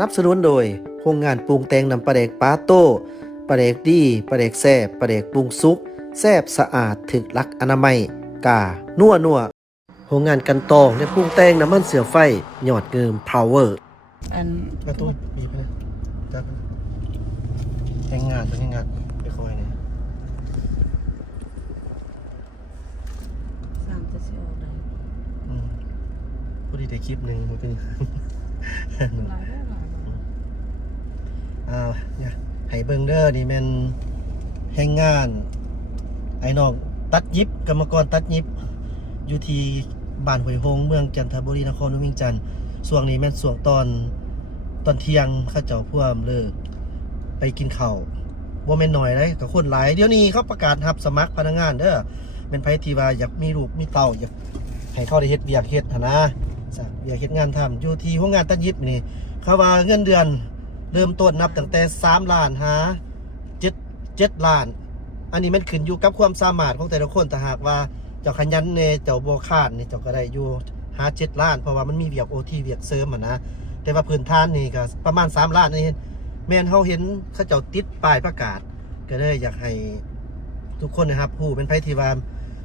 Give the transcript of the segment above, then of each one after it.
นับสนุนโดยโรงงานปรุงแต่งน้ำปลาแดกปาโต้ปลาแดกดีปลาแดกแซ่บปลาแดกปรุงสุกแซ่บสะอาดถึกลักอนามัย กา นัวนัวโรงงานกันตองและปรุงแต่งน้ำมันเสือไฟ หยอดเงิมพาวเวอร์อันประตูบีบไปเลยจับแข่งงานตัวแข่งงานไปคอยเนี่ยสามจะสิออกได้พอดีแต่คลิปหนึ่งมันเป็นหลายได้หลายบ่ อ่าเนี่ยไห้เบิงเดอร์นี่แมันแห่งงาน ไอ้นอกตัดยิบกรรมกรตัดยิบ อยู่ที่บ้านหวยโฮงเมืองจันทบุรีนครนวิ่งจันทร์ส่วงนี้แม่นส่วงตอนตอนเที่ยงข้าเจ้าพ่วมเลิก ไปกินข้าวบ่แม่นหน่อยเลยกับคนหลายเดี๋ยวนี้เขาประกาศรับสมัครพนักงานเด้อเป็นไผที่ว่าอยากมีลูกมีเต้าอยากให้เขาได้เฮ็ดเวียกเฮ็ดหนะซะเวียกเฮ็ดงานทำอยู่ที่โรงงานตัดยิบนี่เขาว่าเงินเดือน เริ่มต้นนับตั้งแต่3ล้านหา7 7ล้าน อันนี้มันขึ้นอยู่กับความสามารถของแต่ละคนแต่หากว่าเจ้าขยันเนเจ้าบ่คร้านนี่เจ้าก็ได้อยู่หา7ล้าน เพราะว่ามันมีเวียกโอทีเวียกเสริมอะนะแต่ว่าพื้นฐานนี่ก็ประมาณ 3 ล้านนี่แม่นเฮาเห็นเขาเจ้าติดป้ายประกาศ ก็เลยอยากให้ทุกคนนะครับ ผู้เป็นไผที่ว่า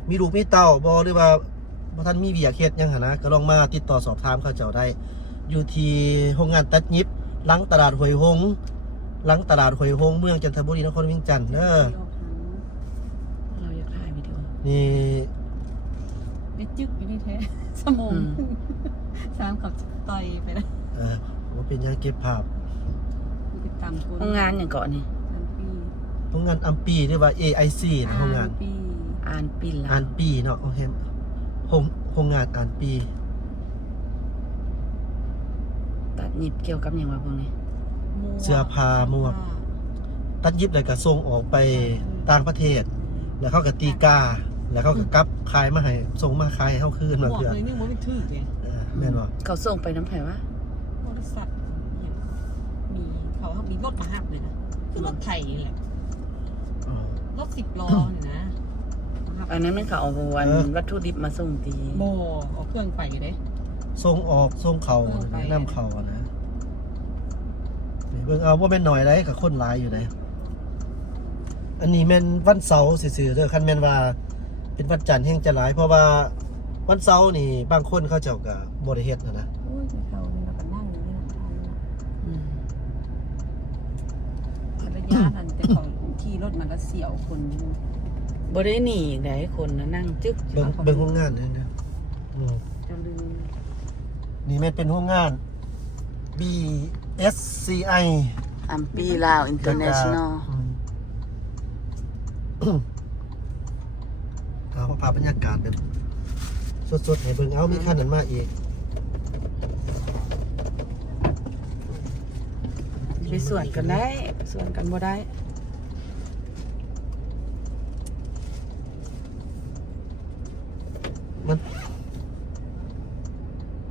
มีลูกมีเต้าบ่หรือว่าบ่ทันมีเวียกเฮ็ดยังหันนะก็ลองมาติดต่อสอบถามเขาเจ้าได้ อยู่ที่โรงงานตัดยิบ หลังตลาดหวยหงส์หลังตลาดหวยหงส์เมืองจันทบุรีนครเวิ่งจันทน์เด้อเราอยากถ่ายวิดีโอนี่ไม่จึกอยู่นี่แท้สมองอืมสามขับต่อยไปแล้วเออว่าเป็นยังเก็บภาพติดตามคนโรงงานอย่างเกาะนี่สามปีโรงงานอัมปีหรือว่า AIC นะโรงงานปีอ่านปินแล้อ่านปีเนาะโอเคโรงโรงงานอ่านปี ตัดหยิบเกี่ยวกับอย่างว่าพวกนี้หมวกเสื้อผ้าหมวก ตัดยิบเลยก็ส่งออกไปต่างประเทศ แล้วเขาก็ตีกา แล้วเขาก็กลับขายมาให้ส่งมาขายให้เขาคืนหมมาวกเพื่อเลยนี่มันไม่ถือเลยเออแม่นบ่เขาส่งไปน้ำไผ่วะบริษัทเนี่ยมีเขาเขามีรถมาหับเลยนะคือรถไถนี่แหละอ๋อ รถสิบล้อเนี่ยนะมาหับอันนั้นมันเขาเอาวันเออ วัตถุดิบมาส่งตีโบเอาเครื่องไปเด้ส่งออกส่งเขาเออไป น้ำเขาอะนะนี่ เบิ่งเอาว่าเป็นหน่อยไรกับคนหลายอยู่ไหนอันนี้แม่นวันเสาร์ซื่อๆเด้อคันแม่นว่า เป็นวันจันทร์แห่งจะหลาย เพราะว่าวันเสาร์นี่ บางคนเขาเจ้าก็บ่ได้เฮ็ดนะนะโอ้ยเขาเนี่ยเราก็นั่งอยู่นี่นะทานนะอืมภรรยานั่นแต่ของขี่รถมันก็เสียวคนอยู่บ่ได้หนีได้คนนะนั่งจึ๊กเบิ่งเบิ่งโรงงานนี่นะอืมจะลืมนี่แม่นเป็นโรงงาน BSCI อัมปีลาวอินเตอร์เนชั่นแนลอืมเอาภาพบรรยากาศแบบสดๆให้เบิ่งเอามีคันนั้นมาอีกไปส่วนกันได้ส่วนกันบ่ได้มัน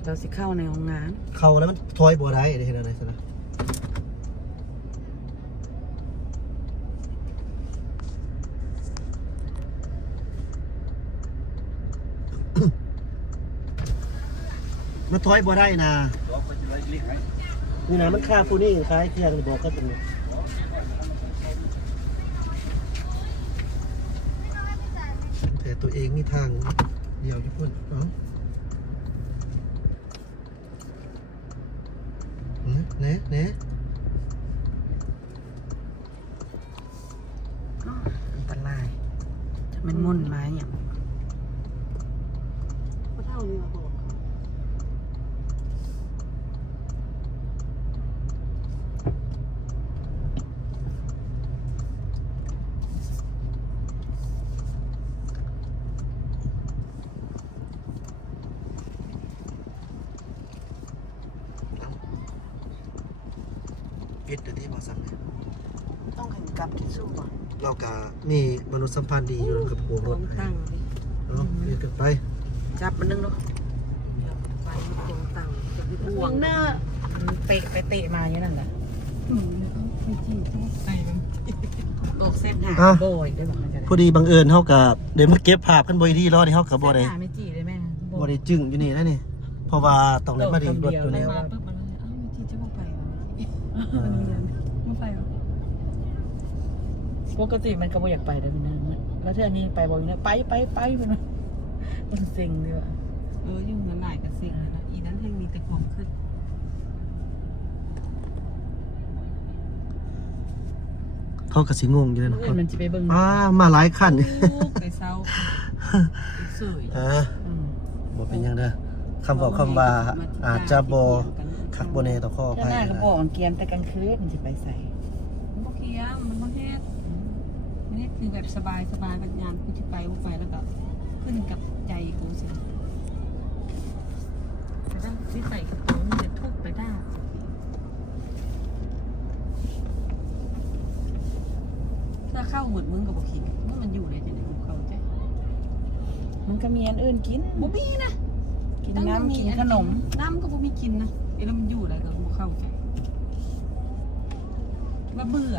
เราสิเข้าในโรงงานเข้าแล้วมันถอยบ่ได้ได้เห็นอะไรซะนะมันถอยบ่ได้นะนี่นะมันค่าผู้นี่คล้ายเครื่องบอกก็เป็นแต่ตัวเองมีทางเดียวที่พูดเนาะ นะเนะอ้ออันตรายจะเป็นมุ่นไม้อย่าง ก็เท่านี้มาบอก ปิดเดี๋ยวที่มาสั่งเนี่ยต้องขันกลับที่สู้บ่เรากะมีมนุษยสัมพันธ์ดีอยู่กับหัวพรร้อถมตั้งดิเนาะเรียนกันไปจับมันนึงเนาะไปพร้อมตั้งจะไปห่ห่ววงงเนอะเตะไปเตะมาอย่างนั้นแหละอืมไม่จริงต้องใส่มันตกเส้นหาอะโบยได้บอกมันจะได้พอดีบังเอิญเท่ากับเดี๋ยวมาเก็บภาพกันบ่อยที่รอที่เท่ากับบ่ได้หาไม่จีเลยแม่บ่ได้จึงอยู่นี่นะนี่เพราะว่าต้องได้มาดีรถอยู่เลแล้ยว มาปุ๊บมันเลยอ้าวไม่จีจะมาไปวะไม่ไปหรอปกติมันก็บ่อยากไปได้พี่นางแล้วเธอนี้ไปบอกเนี่ยไปไปไปมันมันเซ็งเลยว่ะเอออยู่เงินหลายกับสิ่งเลยนะอีนั้นให้มีแต่ความขึ้นเขาก็สิงงอยู่เลยนะเพื่อนมันจะไปเบิ่งอ่ามาหลายขั้นลูกไปเศร้าไปเสยอ่าอืม บ่เป็นหยังเด้อคำบอกคำว่าอาจจะบ่ คักบ่แน่ต่อข้อข้างภัยหน้าก็นะบอกมันเกรียนแต่กลางคืนมันจะไปใส่มันบ่เคียงมันบ่เฮ็ดมันเฮ็ดคือแบบสบายสบายแบบยามกูสิไปกูไปแล้วก็ขึ้นกับใจกูสิแต่ถ้าที่ใส่กระเป๋ามันจะทุกข์ไปได้ถ้าเข้าหมดมึงกับบ่คิดว่ามันอยู่ในจังได๋กูเข้าใจมันก็มีอันอื่นกินบ่มีนะ กินน้ำกินขนม น้ำก็บ่มีกินนะ เอ้แล้วมันอยู่อะไรก็บ่เข้าใจว่าเบื่อ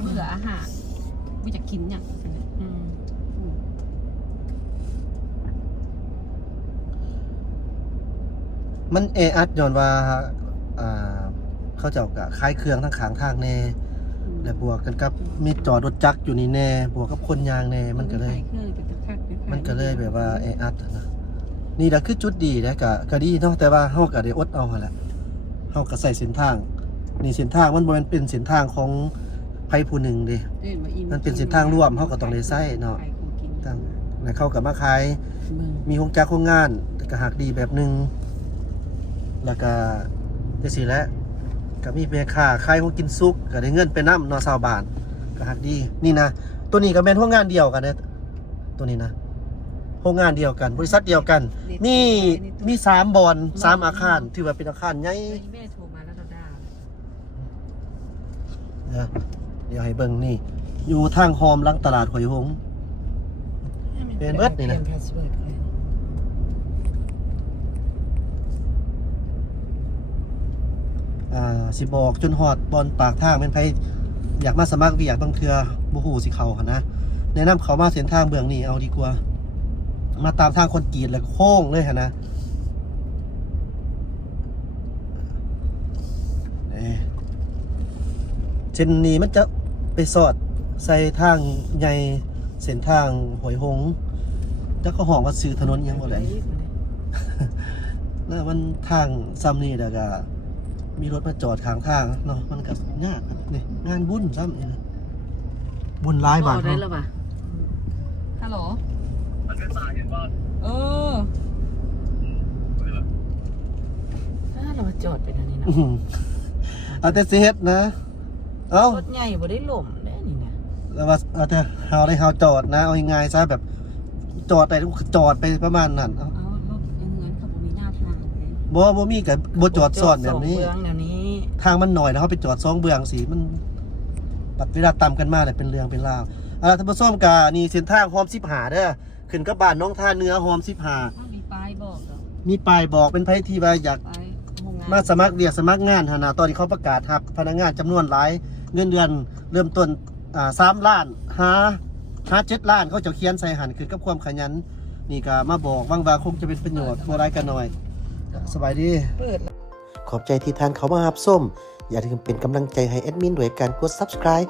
เบื่ออาหารบ่จะกินหยังจังซี่อืมอืมมันเออัดย้อนว่าอ่าเขาเจ้าก็ขายเครื่องทั้งขางทางแน่และบวกกันกับมีจอดรถจักรอยู่นี่แน่บวกกับคนยางแน่มันก็เลยเครื่องก็จะคักจะคัมันก็เลยแบบว่าแออัดนะนี่แหละคือจุดดีนะก็ก็ดีเนาะแต่ว่าเฮาก็ได้อดเอาหั่นแหละ เฮาก็ใส่เส้นทาง นี่เส้นทางมันบ่แม่นเป็นเส้นทางของไผผู้หนึ่งเด้เด้ว่าอีมันเป็นเส้นทางร่วมเขาก็ต้องได้ใช้เนาะขยของกินตั้งแล้วเขาก็มาขายเบิ่งมีโรงจักรโรงงานแต่ก็หักดีแบบหนึง แล้วก็จังซี่แหละก็มีแม่ค้าขายของกินสุกก็ได้เงินไปนำเนาะชาวบ้านก็หักดี นี่นะ ตัวนี้ก็แม่นโรงงานเดียวกันนะตัวนี้นะ โรงงานเดียวกัน บริษัทเดียวกัน มีมีสามบอนสามอาคารถือว่าเป็นอาคารใหญ่เอ้ยแม่โทรมาแล้วก็ด่าเดี๋ยวเดี๋ยวให้เบิ่งนี่ อยู่ทางหอมหลังตลาดหอยหงเป็นเบิดนี่นะเปลี่ยพาสเวิร์ดเลยอ่าสิบอกจนหอดบอลปากทางเป็นไผอยากมาสมัครเวียกบางเทือบ่ฮู้สิเขาหั่นนะแนะนำเขามาเส้นทางเบื้องนี้เอาดีกว่า มาตามทางคนกรีดแล้วโค้งเลยหั่นะเอ้เส้นนี้มันจะไปสอดใส่ทางใหญ่เส้นทางหอยหงจักเขาห้องว่าซื้อถนนยังบ่ได้แล้วมันทางซ้ำนี่แล้วก็มีรถมาจอดข้างทางเนาะมันก็ยากนี่งานบุญซ้ำนี่นะบุญหลายบาทเนาะฮัลโหล มันเป็นสายเห็นบ่เอออ้าเรามาจอดเป็นอันนี้นะอื้อหือเอาแต่สิเฮ็ดนะ เอ้า รถใหญ่บ่ได้หล่มได้นี่นะแล้วว่าเอาแต่เฮาได้เฮาจอดนะ เอาง่ายๆซะแบบ จอดไปจอดไปประมาณนั้นเอาเอารถยังเงินเขาบ่มีหน้าทางเลยบ่บ่มีก็บ่จอดซ้อนแบบนี้ จอดสองเบื้องแนวนี้ทางมันหน่อยแล้วเขาไปจอดซองเบืองสีมันปัดเวลาตำกันมาเนี่ยเป็นเรื่องเป็นราวเอาล่ะท่านผู้ชมกานี่เส้นทางหอมสิบหาเด้อ ขึ้นกับบ้านน้องท่าเนื้อหอมสิบหามันมีป้ายบอกเหรอมีป้ายบอกเป็นไผที่ว่าอยากป้ายโรงงานมาสมัครเรียกสมัครงานหนนะตอนที่เขาประกาศครับพนักงานจำนวนหลาย เงินเดือนเริ่มต้นอ่าสามล้านหาหาเจ็ดล้านเขาจะเขียนใส่หันขึ้นกับความขยัน นี่ก็มาบอกบางว่าคงจะเป็นประโยชน์บ่ได้กันหน่อยสบายดี เปิด ขอบใจที่ทานเขามารับส้ม อย่าลืมเป็นกำลังใจให้แอดมินด้วยการกด subscribe